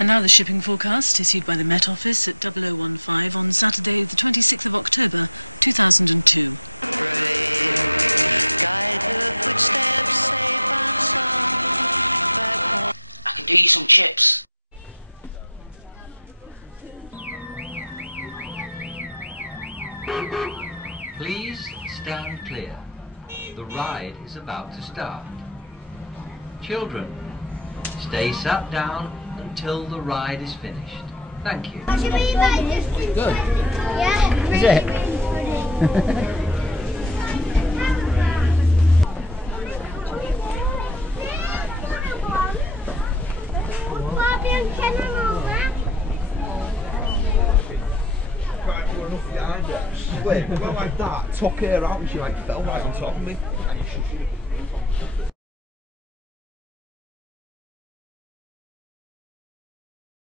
And now the shipping forecast issued by the Met Office at 0015 on Saturday the 26th of October 2002. I can do you some chips. Please stand clear. The ride is about to start. Children, stay sat down until the ride is finished. Thank you. Good. Yeah, Is it? Wait, go like that, took her out and she like fell right on top of me.